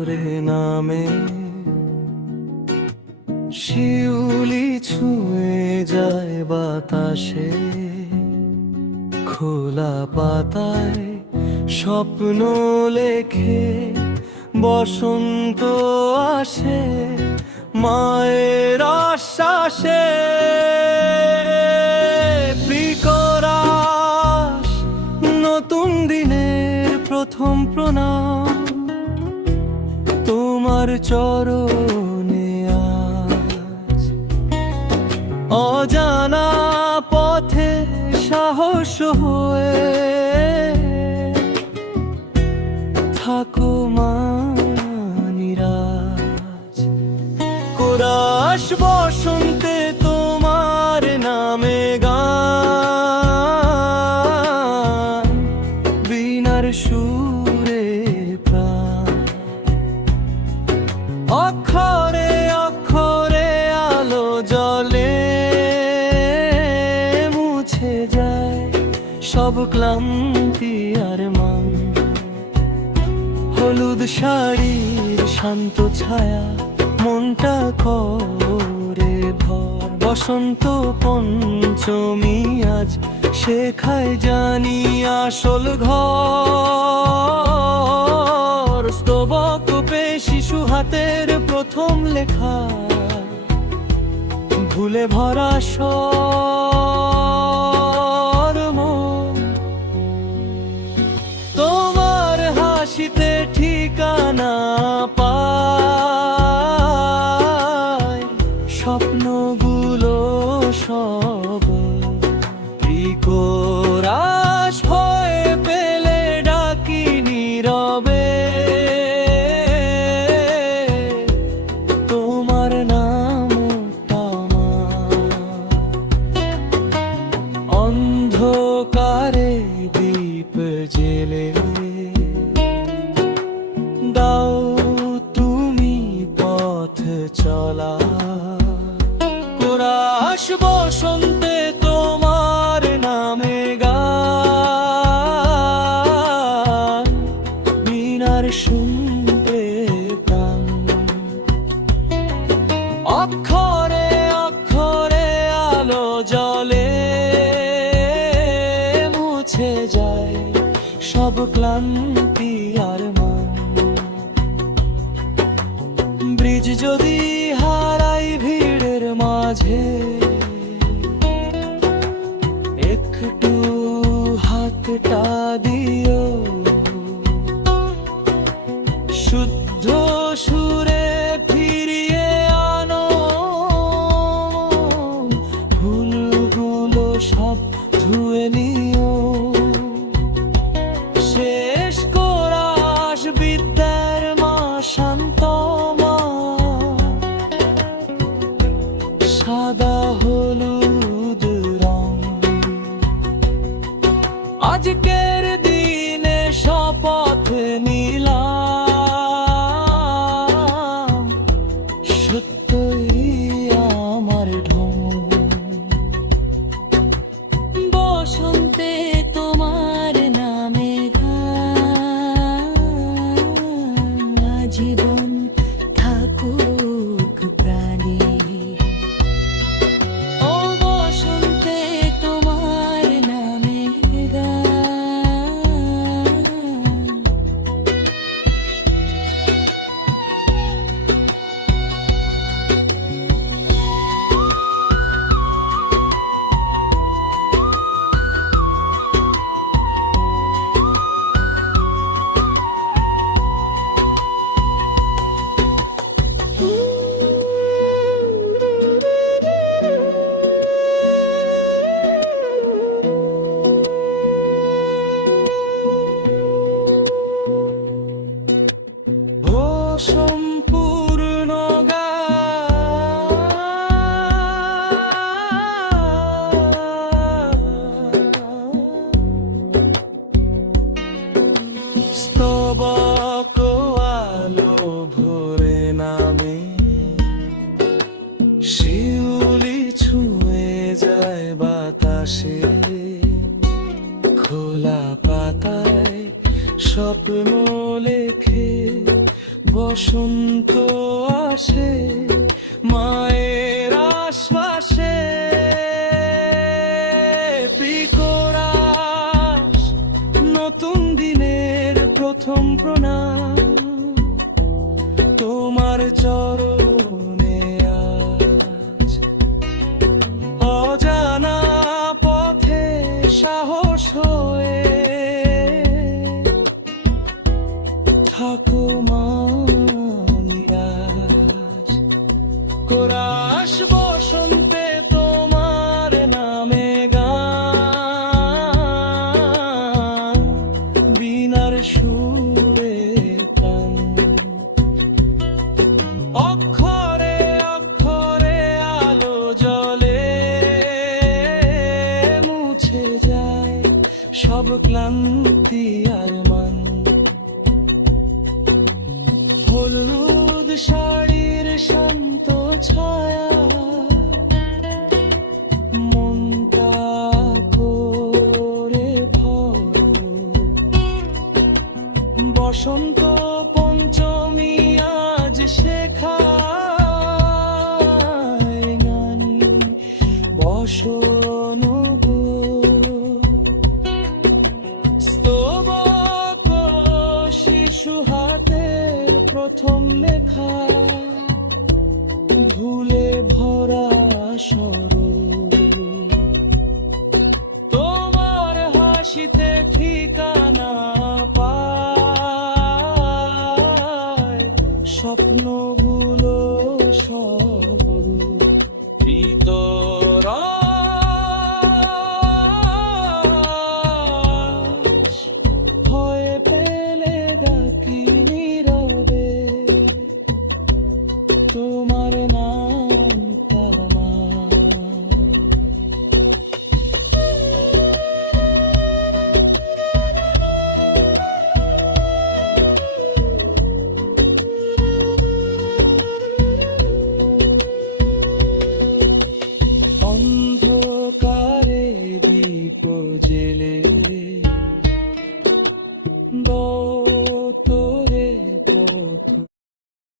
ভোরে নামে, শিউলি ছুঁয়ে যায় বাতাসে, খোলা পাতায় স্বপ্ন লেখে, বসন্ত আসে মায়ের আশ্বাসে। প্রিকরাস নতুন দিনের প্রথম প্রণাম, তোমার চরণে আজ। অজানা পথে সাহস হয়ে থাকো মা নিরাজ। কোরাস বসন্তে তোমার নামে গান, বীণার সুরে প্রাণ। অক্ষরে অক্ষরে আলো জ্বলে, মুছে যায় সব ক্লান্তি আর মান। হলুদ শাড়ির শান্ত ছায়া মনটা করে ভর। বসন্ত পঞ্চমী আজ শেখায় জানি আসল ঘর। স্তবক পে শিশু হাতের প্রথম লেখা, ভুলে ভরা স্বর। তোমার হাসিতে ঠিকানা পায় স্বপ্নগুলো সব। প্রিকরাস ভয় পেলে ডাকি নীরবে, তোমার নামটা আমার। অন্ধকারে দীপ জেলে দাও তুমি পথ চলা। কোরাস বসন্তে তোমার নামে গান, বীণার শুনতে প্রাণ। অক্ষরে অক্ষরে আলো জ্বলে, মুছে যায় সব ক্লান্তি আর মান। ব্রিজ যদি হারাই ভিড়ের মাঝে, একটু হাতটা দিও। শুদ্ধ সুরে ফিরিয়ে আনো, ভুলগুলো সব ধুয়ে নিও। শেষ কোরাস বিদ্যার মা শান্ত মা, সাদা হলুদ রং। আজকের দিনে শপথ নিলাম, সত্যই আমার ঢং। বসন্তে তোমার নামে গান, জীবন থাকুক প্রাণী। ও বসন্তে তোমার নামে গান। ও সম্পূর্ণ স্তবক আলো ভোরে নামে, শিউলি ছুঁয়ে যায় বাতাসে, খোলা পাতায় স্বপ্ন লেখে, বসন্ত আসে মায়ের আশ্বাসে, পিকোরাস নতুন দিনের প্রথম প্রণাম তোমার চরণে আজ। অজানা পথে সাহস হয়ে থাকো মা মিরাজ। কোরাস বসন্তে তোমার নামে গান, বিনার সুরে প্রাণ। অক্ষরে অক্ষরে আলো জ্বলে, মুছে যায় সব ক্লান্তি আর মান। হলুদ শাড়ির শান্ত ছায়া মনটা করে ভরো। বসন্ত পঞ্চমী আজ শেখায় গানি বসন গো। স্তবক শিশু হাতের প্রথম লেখা, ভুলে ভরা স্বরূপ তোমার হাসিতে ঠিকানা পায় স্বপ্ন।